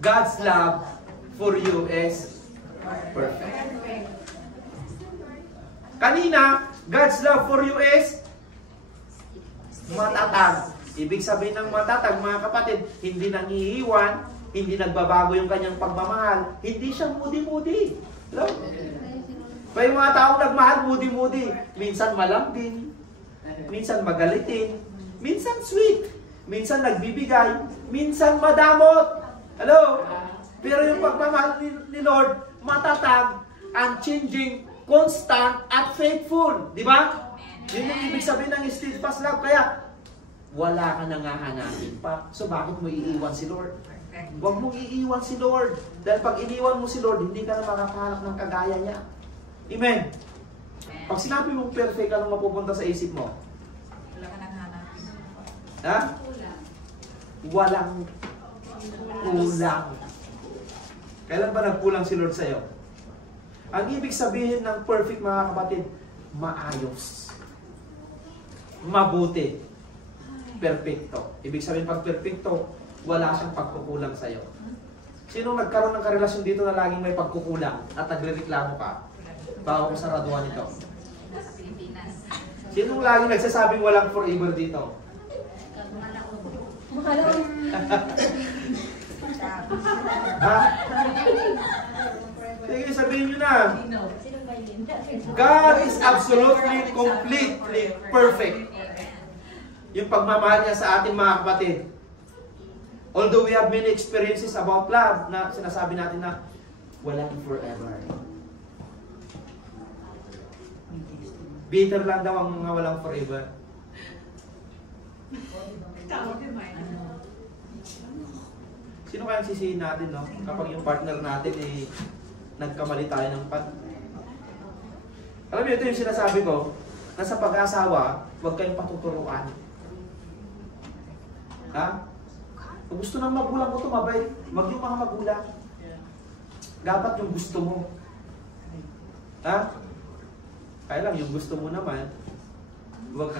God's love for you is perfect. Kanina, God's love for you is matatag. Ibig sabihin ng matatag, mga kapatid, hindi nangiiwan, hindi nagbabago yung kanyang pagmamahal, hindi siya moody-moody. Hello? May mga taong nagmahal, moody-moody. Minsan malambing, minsan magalitin, minsan sweet, minsan nagbibigay, minsan madamot. Hello? Pero yung pagmamahal ni Lord, matatag, unchanging, constant, at faithful. Di ba? Yun yung ibig sabihin ng steadfast love. Kaya, wala ka nang hahanapin pa. So, bakit mo iiwan si Lord? Huwag mong iiwan si Lord. Dahil pag iniwan mo si Lord, hindi ka na makakahanap ng kagaya niya. Amen. Pag sinabi mong perfect, anong mapupunta sa isip mo? Wala ka nang hanapin. Ha? Walang kulang. Kailan ba nagkulang si Lord sa'yo? Ang ibig sabihin ng perfect, mga kapatid, maayos, mabuti, perfecto. Ibig sabihin pag perfecto, wala siyang pagkukulang sa'yo. Sinong nagkaroon ng karelasyon dito na laging may pagkukulang at nagrereklamo ka? Baka ko saraduhan ito. Nasa Pilipinas. Sinong laging nagsasabing walang forever dito? Ha? Sige, sabihin nyo na. God is absolutely, completely perfect. Yung pagmamahal niya sa ating mga kapatid. Although we have many experiences about love, na sinasabi natin na walang forever. Bitter lang daw ang mga walang forever. Sino kaya sisihin natin, no? Kapag yung partner natin nagkamali tayo ng pan. Alam niyo, ito yung sinasabi ko, na sa pag-asawa, huwag kayong patuturuan. Ha? Kung gusto ng magulang mo ito, mabait. Huwag yung mga magulang. Dapat yung gusto mo. Ha? Kaya lang, yung gusto mo naman, huwag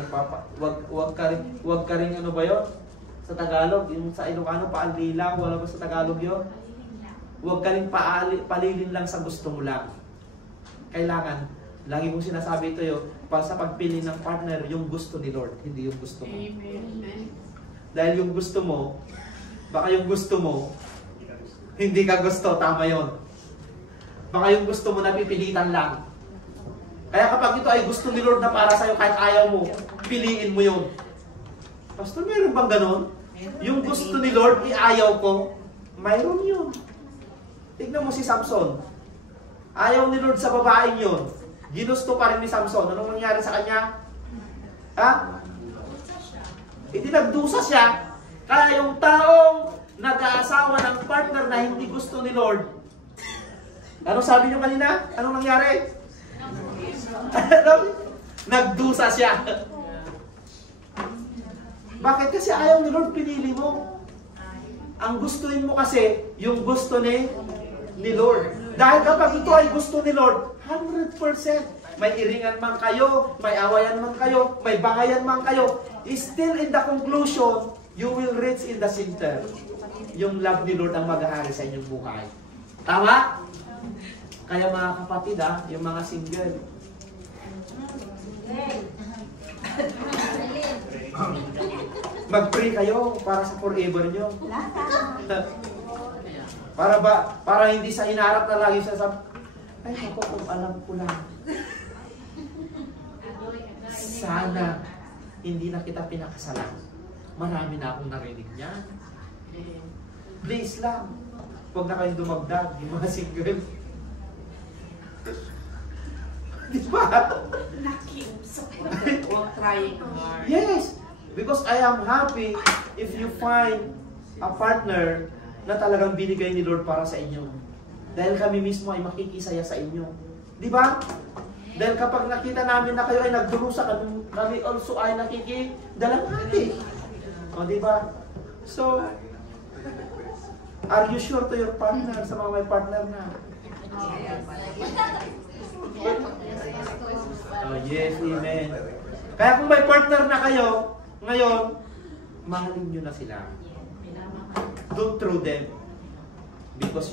ka rin ano ba yun? Sa Tagalog, yung sa Ilocano, paalila, wala ba sa Tagalog yun? Huwag ka rin palilin lang sa gusto mo lang. Kailangan, lagi mong sinasabi ito yun, para sa pagpili ng partner, yung gusto ni Lord, hindi yung gusto mo. Amen. Dahil yung gusto mo, baka yung gusto mo, hindi ka gusto, tama yun. Baka yung gusto mo, napipilitan lang. Kaya kapag ito ay gusto ni Lord na para sa'yo, kahit ayaw mo, piliin mo yun. Pastor, meron bang ganon? Yung gusto ni Lord, iayaw ko, mayroon yun. Tignan mo si Samson. Ayaw ni Lord sa babaeng yun. Ginusto pa rin ni Samson. Anong nangyari sa kanya? Ha? Nagdusa siya. Kaya yung taong nag-aasawa ng partner na hindi gusto ni Lord, anong sabi niyo kanina? Anong nangyari? Nagdusa siya. Bakit? Kasi ayaw ni Lord, pinili mo. Ang gustuin mo kasi, yung gusto ni Lord. Dahil kapag ito ay gusto ni Lord, 100%. May iringan man kayo, may awayan man kayo, may bangayan man kayo, still in the conclusion, you will reach in the center. Yung love ni Lord ang mag-ahari sa inyong buhay. Tama? Kaya mga kapatid, yung mga single, mag-pray kayo para sa forever nyo. Para hindi sa hinarap na lagi siya sa, ay ako kung alam ko lang. Sana hindi na kita pinakasalan. Marami na akong narinig niyan. Please lang. Huwag na kayong dumagdag, yung mga single. Di ba? Huwag trying hard. Yes! Because I am happy if you find a partner na talagang binigay ni Lord para sa inyo. Dahil kami mismo ay makikisaya sa inyo. Di ba? Dahil kapag nakita namin na kayo ay nagdurusa, kami also ay nakikidalamhati. O, di ba? So, are you sure to your partner sa mga may partner na? Oh, yes, amen. Kaya kung may partner na kayo, ngayon, mahalin nyo na sila. Don't throw them. Because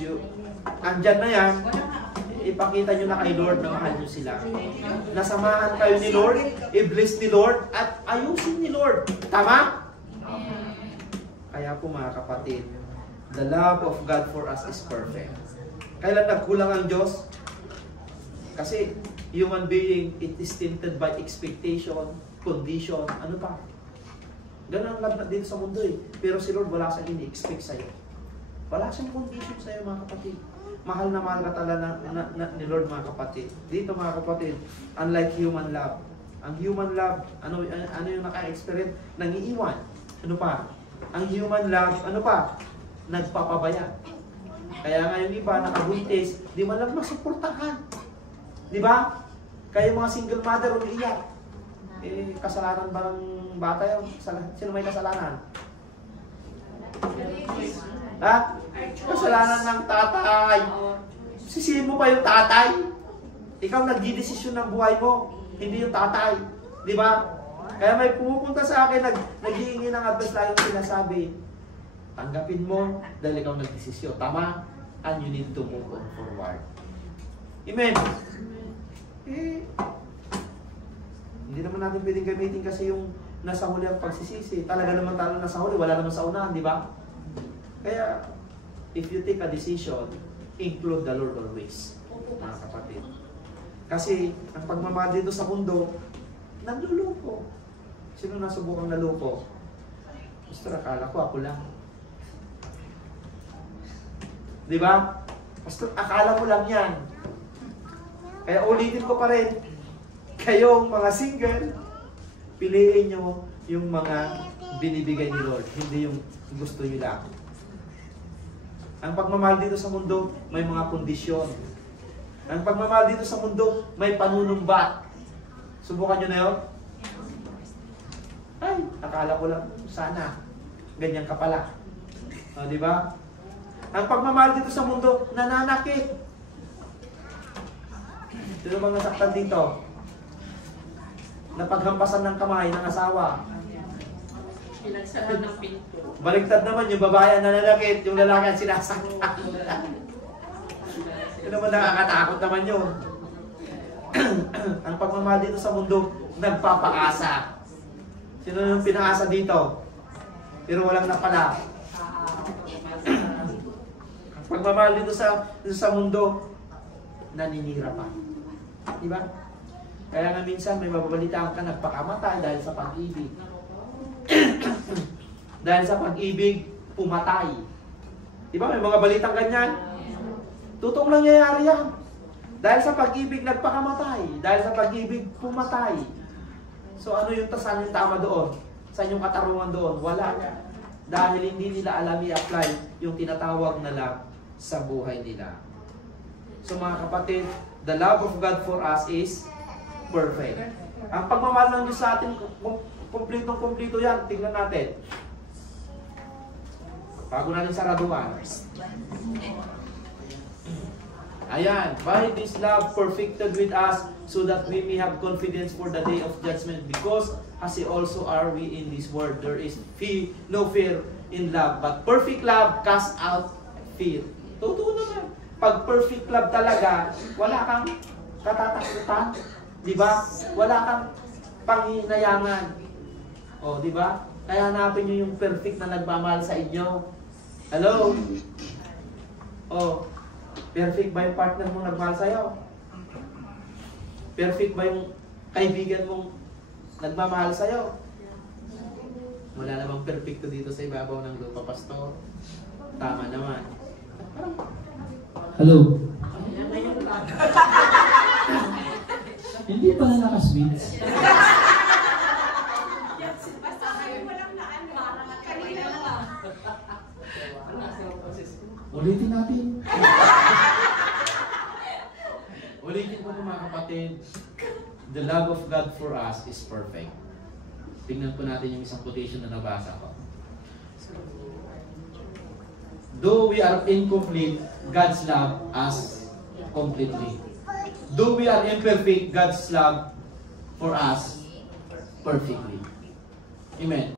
andyan na yan, ipakita nyo na kay Lord na mahal nyo sila. Nasamahan kayo ni Lord, i-bless ni Lord, at ayusin ni Lord. Tama? Kaya po mga kapatid, the love of God for us is perfect. Kailan nagkulang ang Diyos? Kasi human being, it is tinted by expectation, condition, ano pa? Ganun ang love dito sa mundo eh. Pero si Lord wala siyang ini-expect sa'yo. Wala siyang condition sa'yo mga kapatid. Mahal na mahal ka talaga ni Lord mga kapatid. Dito mga kapatid, unlike human love. Ang human love, ano yung naka-experience? Nangiiwan. Ano pa? Ang human love, ano pa? Nagpapabaya. Kaya nga yung iba, nakabuntis, di man lang masuportahan. Di ba? Kaya mga single mother umiiyak. Eh, kasalanan ba ng bata yun? Sino may kasalanan? Ha? Kasalanan ng tatay. Sisihin mo pa yung tatay? Ikaw nagdidesisyon ng buhay mo, hindi yung tatay. Di ba? Kaya may pumupunta sa akin, naghihingi ng advice lang yung sinasabi. Tanggapin mo dahil ikaw nagdesisyon. Tama? And you need to move on forward. Amen? Eh, hindi naman natin pwedeng gamitin kasi yung nasa huli ang pagsisisi. Talaga naman tayo nasa huli, wala naman sa unahan, di ba? Kaya, if you take a decision, include the Lord always, mga kapatid. Kasi, ang pagmamahal dito sa mundo, nanluluko. Sino nasubukang naluko? Gusto akala ko, ako lang. Di ba? Pastor, akala mo lang yan. Kaya ulitin ko pa rin, kayong mga single, piliin nyo yung mga binibigay ni Lord, hindi yung gusto nyo lang. Ang pagmamahal dito sa mundo, may mga kondisyon. Ang pagmamahal dito sa mundo, may panunumbat. Subukan nyo na yun? Ay, akala ko lang, sana, ganyan ka pala. O, di ba? Ang pagmamahal dito sa mundo, nananakit. Sino bang nasaktan dito? Napaghampasan ng kamay ng asawa. Pinagsalan ng pinto. Baliktad naman yung babae ang nananakit, yung lalaki ang sinasaktan. Yun naman nakakatakot naman yun. Ang pagmamahal dito sa mundo, nagpapakasa. Sino yung pinaasa dito? Pero walang napala. Ang pagmamahal dito sa mundo, naninira pa. Diba? Kaya nga minsan may mababalitaan ka nagpakamatay dahil sa pag-ibig. Dahil sa pag-ibig, pumatay. Diba? May mga balitang ganyan. Totoong nangyayari yan. Dahil sa pag-ibig, nagpakamatay. Dahil sa pag-ibig, pumatay. So ano yung saan yung tama doon? Saan yung katarungan doon? Wala. Dahil hindi nila alam i-apply yung tinatawag na love sa buhay nila. So mga kapatid, the love of God for us is perfect. Ang pagmamahal ng Diyos sa atin, kumplitong-kumplito yan. Tingnan natin. Bago natin saraduhan. Ayan. By this love perfected with us, so that we may have confidence for the day of judgment. Because as also are we in this world, there is no fear in love. But perfect love casts out fear. Totoo naman. Pag perfect love talaga, wala kang katatakutan. Di ba? Wala kang panghinayangan. O, di ba? Kaya hanapin nyo yung perfect na nagmamahal sa inyo. Hello? O, perfect ba yung partner mong nagmahal sa'yo? Perfect ba yung kaibigan mong nagmamahal sa'yo? Wala namang perfecto dito sa ibabaw ng lupa, pastor. Tama naman. Hello? Hindi pala naka-switch. Basta kayo walang naan ba? Kanina lang. Ulitin natin. Ulitin ko mga kapatid, the love of God for us is perfect. Tingnan po natin yung isang quotation na nabasa ko. Though we are incomplete, God's love us completely. Though we are imperfect, God's love for us perfectly. Amen.